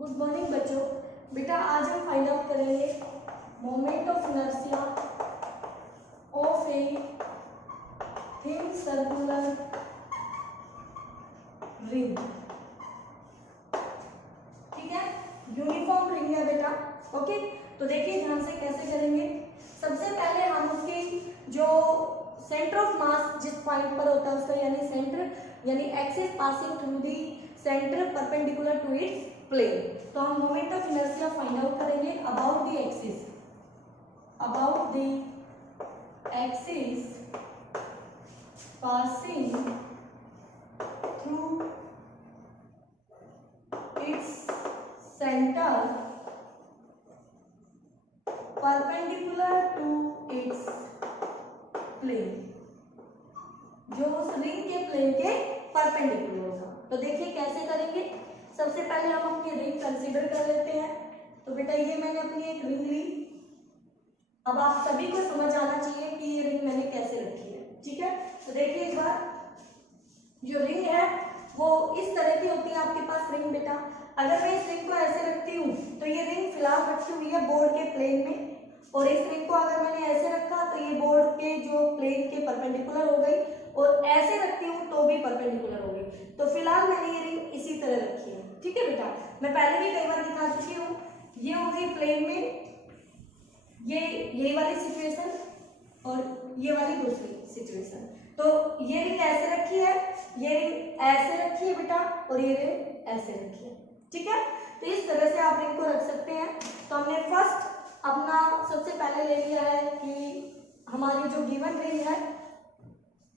Good morning बच्चों। बेटा आज हम फाइंड आउट करेंगे moment of inertia of a thin circular ring. ठीक है, यूनिफॉर्म रिंग है बेटा। ओके, तो देखिए ध्यान से कैसे करेंगे। सबसे पहले हम उसकी जो सेंटर ऑफ मास जिस पॉइंट पर होता है उसका यानी सेंटर यानी axis passing through the centre perpendicular to its plane. तो हम moment of inertia find out करेंगे about the axis passing through its centre perpendicular to its plane, जो उस रिंग के प्लेन के परपेंडिकुलर होगा। तो देखिए कैसे करेंगे। सबसे पहले हम अपनी रिंग कंसीडर कर लेते हैं। तो बेटा ये मैंने अपनी एक रिंग ली। अब आप सभी को समझ आना चाहिए कि ये रिंग मैंने कैसे रखी है। ठीक है, तो देखिए एक बार जो रिंग है वो इस तरह की होती है आपके पास रिंग बेटा। अगर मैं इस रिंग को ऐसे रखती हूँ तो ये रिंग फिलहाल रखी हुई है बोर्ड के प्लेन में, और इस रिंग को अगर मैंने ऐसे रखा तो ये बोर्ड के जो प्लेन के परपेंडिकुलर हो गई, और ऐसे रखती हूँ तो भी परपेंडिकुलर हो गई। तो फिलहाल मैंने ये रिंग इसी तरह रखी है। ठीक है बेटा, मैं पहले भी कई बार दिखा चुकी हूँ। ये हो गई प्लेन में ये वाली सिचुएशन और ये वाली दूसरी सिचुएशन। तो ये रिंग ऐसे रखी है, ये रिंग ऐसे रखी है बेटा, और ये रिंग ऐसे रखी है। ठीक है, तो इस तरह से आप रिंग को रख सकते हैं। तो हमने फर्स्ट अपना सबसे पहले ले लिया है कि हमारी जो गिवन रिंग है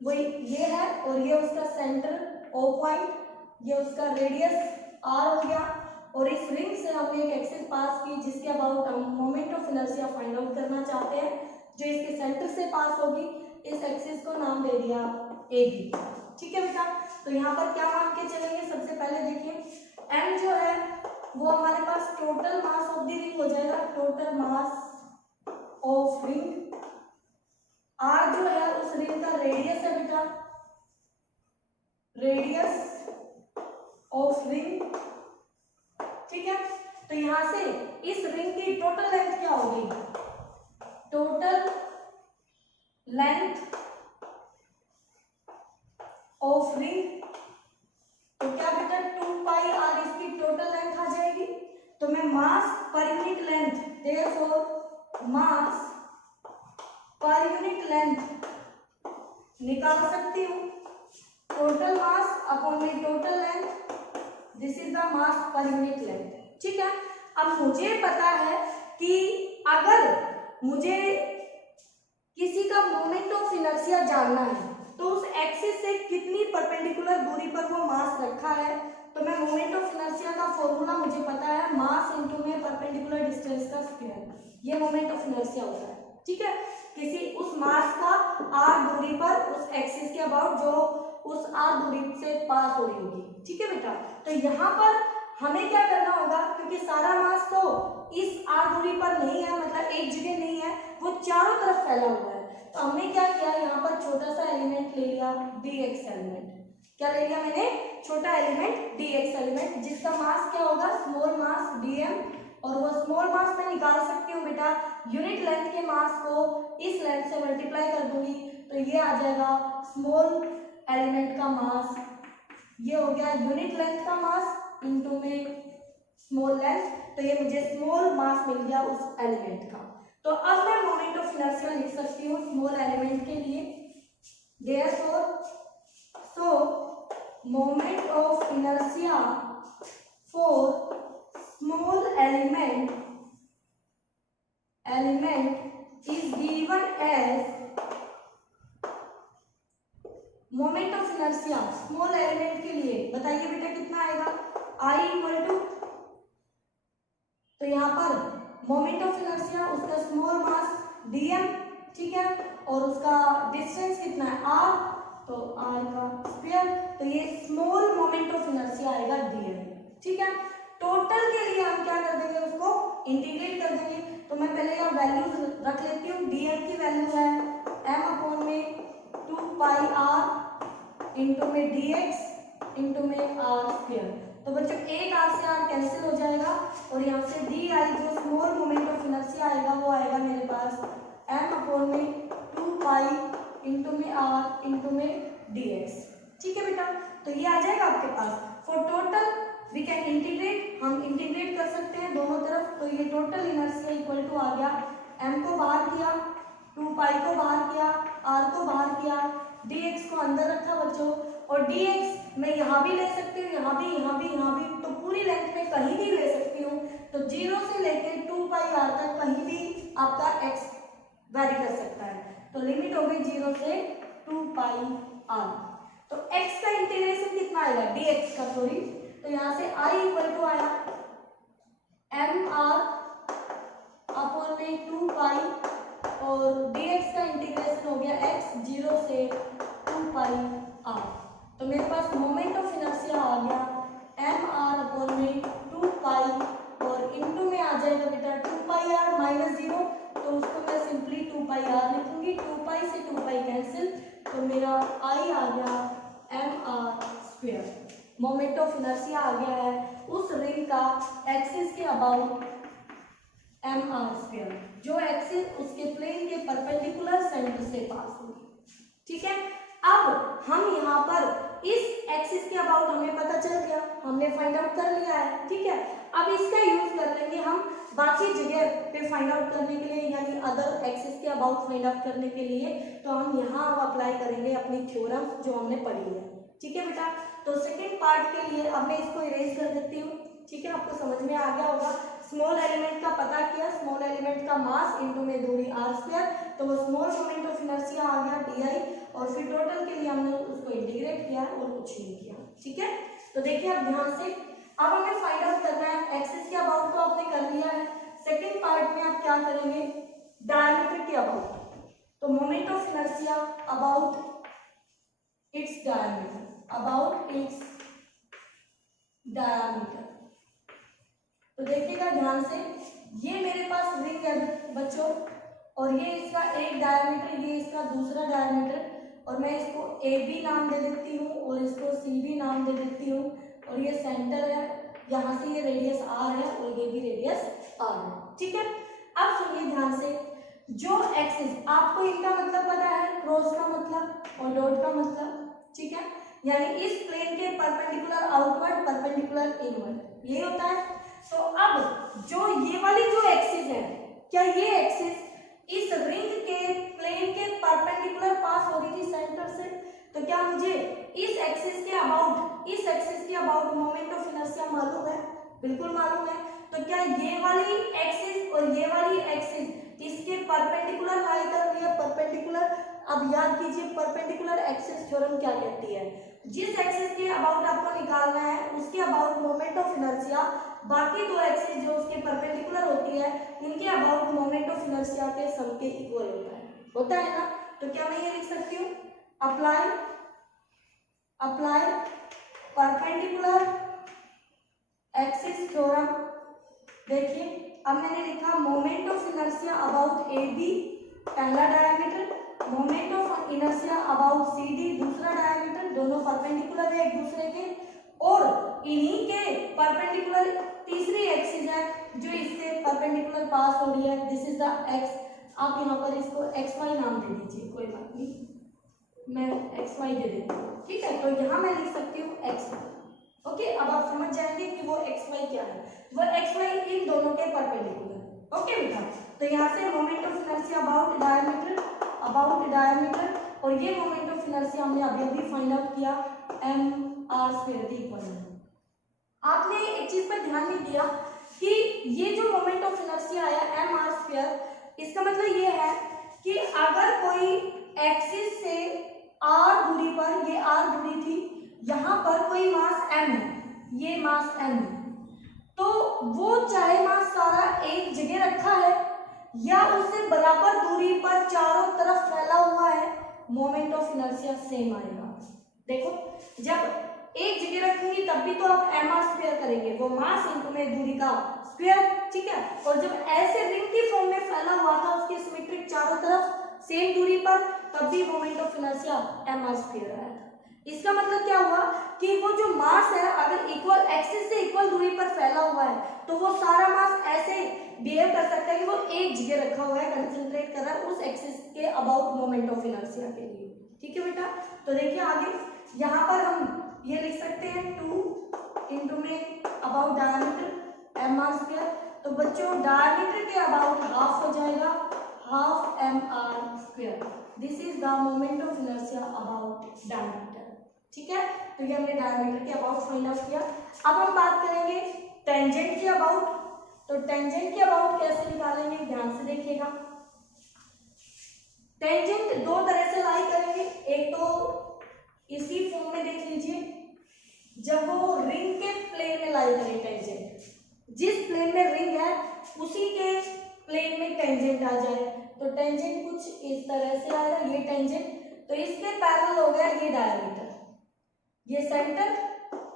वो ये है, और ये उसका सेंटर ओ पॉइंट, ये उसका रेडियस आर हो गया, और इस रिंग से हमने एक एक्सिस पास की जिसके अबाउट हम moment of inertia find out करना चाहते हैं, जो इसके सेंटर से पास होगी। इस एक्सिस को नाम दे दिया ए बी। ठीक है बेटा, तो यहाँ पर क्या मान के चलेंगे। सबसे पहले देखिए एम जो है वो हमारे पास total mass of the ring हो जाएगा, total mass of ring. R जो है उस रिंग का रेडियस है बेटा, रेडियस ऑफ रिंग। ठीक है, तो यहां से इस रिंग की टोटल लेंथ क्या होगी, टोटल लेंथ ऑफ रिंग। तो क्या बेटा 2 पाई आर इसकी टोटल लेंथ आ जाएगी। तो मैं मास पर यूनिट लेंथ, देयरफॉर मास पर यूनिट लेंथ निकाल सकती हूँ। टोटल मास अपॉन में total length, this is the mass per unit length. ठीक है, अब मुझे पता है कि अगर मुझे किसी का मोमेंट ऑफ इनर्शिया जानना है तो उस एक्सिस से कितनी परपेंडिकुलर दूरी पर वो मास रखा है। तो मैं मोमेंट ऑफ इनर्शिया का फॉर्मूला मुझे पता है, मास इनटू में परपेंडिकुलर डिस्टेंस का स्क्वायर, ये मोमेंट ऑफ इनर्शिया होता है। ठीक है, किसी उस मास का आर दूरी पर उस एक्सिस के अबाउट जो उस आर दूरी से पास हो रही होगी। ठीक है बेटा, तो यहाँ पर हमें क्या करना होगा, क्योंकि सारा मास तो इस आर दूरी पर नहीं है, मतलब एक जगह नहीं है, वो चारों तरफ फैला हुआ है। तो हमने क्या किया, यहाँ पर छोटा सा एलिमेंट ले लिया dx एलिमेंट। क्या ले लिया मैंने, छोटा एलिमेंट dx एलिमेंट, जिसका मास क्या होगा, स्मॉल मास dm, और वो स्मॉल मास मैं निकाल सकती हूँ बेटा, यूनिट लेंथ के मास को इस लेंथ से मल्टीप्लाई कर दूंगी तो ये आ जाएगा स्मॉल एलिमेंट का मास। ये हो गया यूनिट लेंथ का मास इनटू में स्मॉल लेंथ, तो ये मुझे स्मॉल मास मिल गया उस एलिमेंट का। तो अब मैं मोमेंट ऑफ इनर्शिया लिख सकती हूँ स्मॉल एलिमेंट के लिए, therefore so moment of inertia for small element is given as moment of inertia small element के लिए बताइए बेटा कितना आएगा, I इक्वल टू, तो यहाँ पर मोमेंट ऑफ इनर्शिया उसका स्मॉल मास dm, ठीक है, और उसका डिस्टेंस कितना है r, तो r का स्क्वायर, तो ये स्मॉल मोमेंट ऑफ इनर्शिया आएगा dm। ठीक है, टोटल के लिए हम क्या कर देंगे, उसको इंटीग्रेट कर देंगे। तो मैं पहले यहाँ वैल्यूज रख लेती हूँ। dm की वैल्यू है m अपॉन में 2 पाई r इंटू में dx इंटू में आर स्क्वायर। तो बच्चों एक आर से आर कैंसिल हो जाएगा और यहाँ से डी आई जो स्मॉल मोमेंट ऑफ इनर्शिया आएगा वो आएगा मेरे पास एम अपॉन में 2 पाई इंटू में आर इंटू में डी एक्स। ठीक है बेटा, तो ये आ जाएगा आपके पास। For total we can integrate, हम इंटीग्रेट कर सकते हैं दोनों तरफ। तो ये टोटल इनर्शिया इक्वल टू आ गया, एम को बाहर किया, 2 पाई को बाहर किया, आर को बाहर किया, dx को अंदर रखा बच्चों, और dx मैं यहाँ भी ले सकती हूँ, यहाँ भी, यहाँ भी, यहाँ भी, तो पूरी लेंथ में कहीं भी ले सकती हूँ। तो 0 से लेके 2 पाई आर तक कहीं भी आपका x वैरी कर सकता है। तो लिमिट हो गई 0 से 2 पाई आर। तो x का इंटीग्रेशन कितना आएगा, dx का, सॉरी, तो यहाँ से i इक्वल टू आया एम आर अपॉन में 2 पाई और dx का इंटीग्रेशन हो गया x 0 से 2 पाई आर। तो मेरे पास मोमेंट ऑफ इनर्शिया आ गया एम आर अपॉन में 2 पाई और इनटू में आ जाएगा बेटा 2 पाई आर माइनस 0, तो उसको मैं सिंपली 2 पाई आर लिखूंगी। 2 पाई से 2 पाई कैंसिल, तो मेरा आई आ गया M R square. Moment of inertia आ गया है उस रिंग का एक्सिस के अबाउट एम आर स्क्वायर, जो एक्सिस उसके प्लेन के परपेंडिकुलर सेंटर से पास होगी। ठीक है, अब हम यहाँ पर इस एक्सिस के अबाउट हमें पता चल गया, हमने फाइंड आउट कर लिया है। ठीक है, अब इसका यूज कर लेंगे हम बाकी जगह पे फाइंड आउट करने के लिए, यानी अदर एक्सिस के अबाउट फाइंड आउट करने के लिए। तो हम यहाँ अब अप्लाई करेंगे अपनी थ्योरम जो हमने पढ़ी है। ठीक है बेटा, तो सेकेंड पार्ट के लिए अब मैं इसको इरेज कर देती हूँ। ठीक है, आपको समझ में आ गया होगा। स्मॉल एलिमेंट का पता किया, स्मॉल एलिमेंट का मास इनटू में दूरी आर स्क्वायर, तो वो स्मॉल मोमेंट ऑफ इनर्शिया आ गया डी आई, और फिर टोटल के लिए हमने उसको इंटीग्रेट किया और कुछ नहीं किया। ठीक है, तो देखिए अब ध्यान से, अब हमें फाइंड आउट करना है एक्सिस के अबाउट, तो आपने कर लिया है। सेकेंड पार्ट में आप क्या करेंगे, डायमीटर के अबाउट। तो moment of inertia about its diameter, about its diameter. तो देखिएगा ध्यान से, ये मेरे पास रिंग है बच्चों, और ये इसका एक डायमीटर, ये इसका दूसरा डायमीटर, और मैं इसको ए बी नाम दे देती हूँ और इसको सी बी नाम दे देती हूँ, और ये सेंटर है, यहाँ से ये रेडियस आर है और ये भी रेडियस आर है। ठीक है, अब सुनिए ध्यान से, जो एक्सिस, आपको इनका मतलब पता है, क्रॉस का मतलब और डॉट का मतलब। ठीक है, यानी इस प्लेन के परपेंडिकुलर आउटवर्ड, परपेंडिकुलर इनवर्ड, ये होता है। तो अब जो ये वाली जो एक्सिस है, क्या ये एक्सिस इस रिंग के प्लेन के परपेंडिकुलर पास हो रही थी सेंटर से? तो क्या मुझे इस एक्सिस के अबाउट, इस एक्सिस के अबाउट मोमेंट ऑफ इनर्शिया मालूम है? बिल्कुल मालूम है। तो क्या ये वाली एक्सिस और ये वाली एक्सिस इसके परपेंडिकुलर लाई कर रही है? परपेंडिकुलर। अब याद कीजिए परपेंडिकुलर एक्सिस थ्योरम क्या कहती है, जिस एक्सिस के अबाउट आपको निकालना है उसके अबाउट मोमेंट ऑफ इनर्शिया बाकी दो एक्सिस जो उसके परपेंडिकुलर होती है इनके अबाउट मोमेंट ऑफ इनर्शिया के सम के इक्वल होता है ना। तो क्या मैं ये लिख सकती हूँ, अप्लाई परपेंडिकुलर एक्सिस थ्योरम। देखिए अब मैंने लिखा moment of inertia about A B पहला diameter, moment of inertia about C D दूसरा डायमीटर, दोनों परपेंडिकुलर है एक दूसरे के, और इन्हीं के परपेंडिकुलर तीसरी एक्सिस है जो इससे परपेंडिकुलर पास हो रही है, दिस इज द एक्स। आप यहाँ पर इसको एक्स वाई नाम दे दीजिए, कोई बात नहीं, मैं एक्स वाई दे देती हूँ। ठीक है, तो यहाँ मैं लिख सकती हूँ एक्स वाई। ओके, अब आप समझ जाएंगे कि वो एक्स वाई क्या है, वो एक्स वाई इन दोनों के परपेंडिकुलर। ओके बेटा, तो यहाँ से moment of inertia about diameter, और ये मोमेंट ऑफ इनर्शिया हमने अभी अभी फाइंड आउट किया एम आर स्क्वायर दी इक्वल। आपने एक चीज पर ध्यान नहीं दिया कि ये जो मोमेंट ऑफ इनर्शिया आया एम आर स्क्वायर, इसका मतलब ये है कि अगर कोई एक्सिस से आर दूरी पर, ये आर दूरी थी, यहाँ पर कोई मास m है, ये मास m है, तो वो चाहे मास सारा एक जगह रखा है या उससे बराबर दूरी पर चारों तरफ फैला हुआ है, मोमेंट ऑफ इनर्शिया सेम आएगा। देखो जब एक जगह रखूंगी तब भी तो आप एम आर स्क्वायर करेंगे, वो मास इनटू में दूरी का स्क्वायर। ठीक है, और जब ऐसे रिंग की फॉर्म में फैला हुआ था उसके सिमेट्रिक चारों तरफ सेम दूरी पर, तब भी moment of inertia M R square आया था। इसका मतलब क्या हुआ कि वो जो मास है अगर इक्वल एक्सिस से इक्वल दूरी पर फैला हुआ है तो वो सारा मास ऐसे बिहेव कर सकता है कि वो एक जगह रखा हुआ है, कंसंट्रेट कर रहा है उस एक्सिस के अबाउट मोमेंट ऑफ इनर्शिया के लिए। ठीक है बेटा, तो देखिए आगे यहाँ पर हम ये लिख सकते हैं 2 इंटू में about diameter M R square. तो बच्चों डायमीटर के अबाउट हाफ हो जाएगा, half M R square. This is the moment of inertia about diameter. ठीक है, तो ये हमने डायमीटर के अबाउट फाइंड आउट किया। अब हम बात करेंगे टेंजेंट के अबाउट। तो टेंजेंट के अबाउट कैसे निकालेंगे, ध्यान से देखिएगा। टेंजेंट दो तरह से लाई करेंगे, एक तो इसी फॉर्म में देख लीजिए, जब वो रिंग के प्लेन में लाई करें टेंजेंट, जिस प्लेन में रिंग है उसी के प्लेन में टेंजेंट आ जाए। तो टेंजेंट कुछ इस तरह से आएगा, ये टेंजेंट, तो इसके पैरेलल हो गया ये डायमीटर, ये सेंटर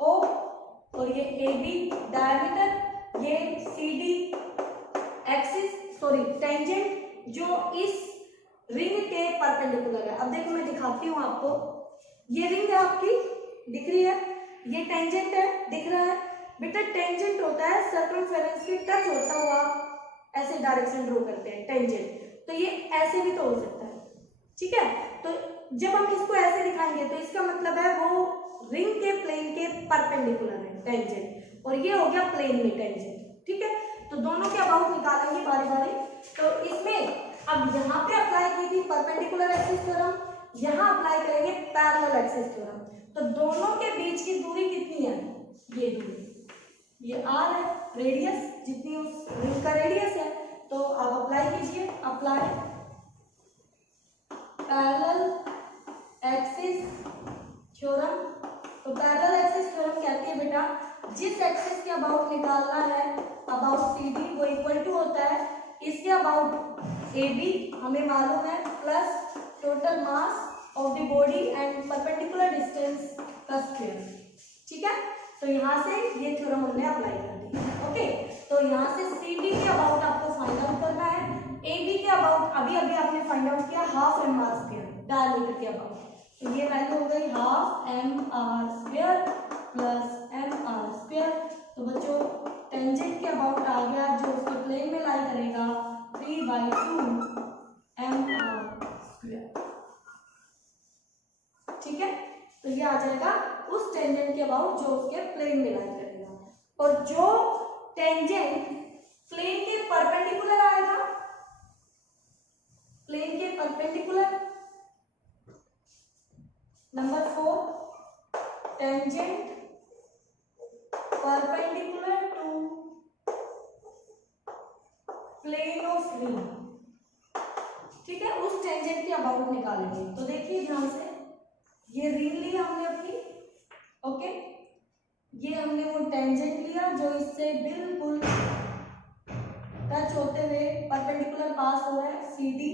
ओ और ये ए बी डायमीटर, ये C D axis sorry tangent जो इस रिंग के परपेंडिकुलर है। अब देखो मैं दिखाती हूँ आपको, ये रिंग है आपकी, दिख रही है, ये टेंजेंट है, दिख रहा है बेटा। टेंजेंट होता है सर्कमफेरेंस के टच होता हुआ ऐसे डायरेक्शन ड्रॉ करते हैं टेंजेंट, तो ये ऐसे भी तो हो सकता है। ठीक है, तो जब हम इसको ऐसे दिखाएंगे तो इसका मतलब है वो रिंग के प्लेन के परपेंडिकुलर है टेंजेंट, और ये हो गया प्लेन में टेंजेंट। ठीक है, तो दोनों के अबाउट निकालेंगे बारी बारी। तो इसमें अब यहाँ पे अप्लाई की थी परपेंडिकुलर एक्सिस थ्योरम, यहाँ अप्लाई करेंगे पैरेलल एक्सिस थ्योरम। तो दोनों के बीच की दूरी कितनी है, ये दूरी, ये आर है, रेडियस जितनी उस रिंग का रेडियस है। तो आप अप्लाई कीजिए, अप्लाई पैरेलल एक्सिस थ्योरम। तो पैरेलल एक्सिस थ्योरम कहती है बेटा जिस एक्सिस के अबाउट निकालना है अबाउट सी डी वो इक्वल टू होता है इसके अबाउट ए बी हमें मालूम है plus total mass of the body and perpendicular distance का स्क्वायर। ठीक है, तो यहाँ से ये थ्योरम हमने अप्लाई कर दी। ओके, तो यहाँ से सी डी के अबाउट आपको फाइंड आउट करना है, ए बी के अबाउट अभी अभी आपने फाइंड आउट किया half M R square diameter के अबाउट। तो ये वैल्यू हो गई half M R square plus M R square. तो बच्चों टेंजेंट के अबाउट आ गया जो उसके प्लेन में लाई करेगा 3/2 एम आर स्क्वायर। ठीक है, तो ये आ जाएगा उस टेंजेंट के अबाउट जो उसके प्लेन में लाई करेगा, और जो टेंजेंट प्लेन के परपेंडिकुलर आएगा, प्लेन के perpendicular. Number 4 tangent perpendicular to plane of ring. ठीक है, उस टेंजेंट के अबाउट निकालेंगे। तो देखिए ध्यान से, ये रिंग लिया हमने अपनी, ओके, ये हमने वो टेंजेंट लिया जो इससे बिल्कुल टच होते हुए परपेंडिकुलर पास हो रहा है सी डी,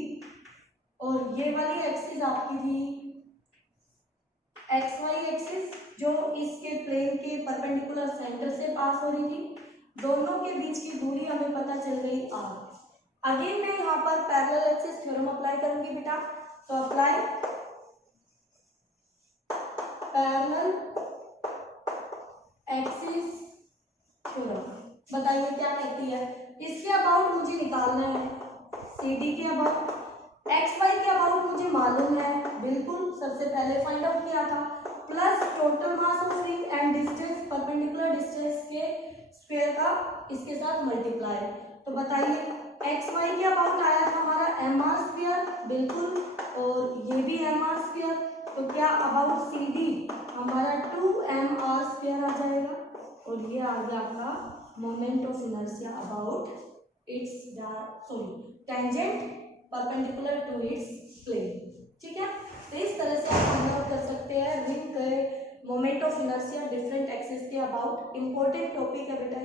और ये वाली एक्सिस आपकी थी एक्स वाई एक्सिस जो इसके प्लेन के परपेंडिकुलर सेंटर से पास हो रही थी। दोनों के बीच की दूरी हमें पता चल गई आर। अगेन मैं यहाँ पर पैरेलल एक्सिस थ्योरम अप्लाई करूंगी बेटा। तो अप्लाई पैरेलल एक्सिस थ्योरम, बताइए क्या कहती है। इसके अबाउट मुझे निकालना है सी डी के अबाउट, एक्स वाई के अबाउट मुझे मालूम है बिल्कुल, सबसे पहले फाइंड आउट किया था, plus total mass of ring and distance perpendicular distance के स्क्वायर का इसके साथ मल्टीप्लाई। तो बताइए एक्स वाई के अबाउट आया था हमारा एम आर स्क्वायर बिल्कुल, और ये भी एम आर स्क्वायर, तो क्या अबाउट सी डी हमारा 2m आर स्क्वायर आ जाएगा, और ये आ गया आपका moment of inertia about its tangent perpendicular to its plane. ठीक है, तो इस तरह से आप फाइंड आउट कर सकते हैं रिंग के moment of inertia different axis के अबाउट। इंपॉर्टेंट टॉपिक है बेटा।